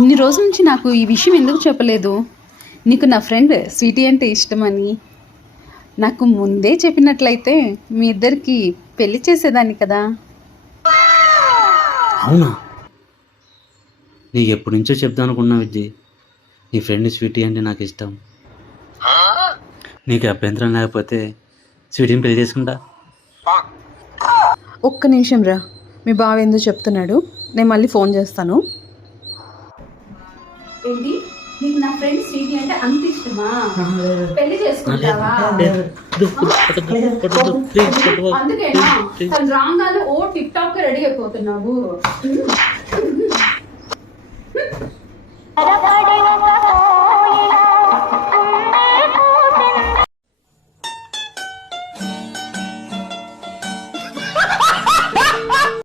ఇన్ని రోజుల నుంచి నాకు ఈ విషయం ఎందుకు చెప్పలేదు? నీకు నా ఫ్రెండ్ స్వీటీ అంటే ఇష్టమని నాకు ముందే చెప్పినట్లయితే మీ ఇద్దరికి పెళ్లి చేసేదాన్ని కదా. అవునా? నీకు ఎప్పటి నుంచో చెప్దాం అనుకున్నా విద్య, నీ ఫ్రెండ్ స్వీటీ అంటే నాకు ఇష్టం. నీకు అభ్యంతరం లేకపోతే స్వీటీని పెళ్లి చేసుకుంటా. ఒక్క నిమిషం రా, మీ బావ ఎందుకు చెప్తున్నాడు, నేను మళ్ళీ ఫోన్ చేస్తాను. ఏంటి, నీకు నా ఫ్రెండ్ స్వీటీ అంటే అంత ఇష్టమా? పెళ్లి చేసుకుంటావా? అందుకేనా తను రాగానే ఓ టిక్ టాక్ రెడీ అయిపోతున్నావు?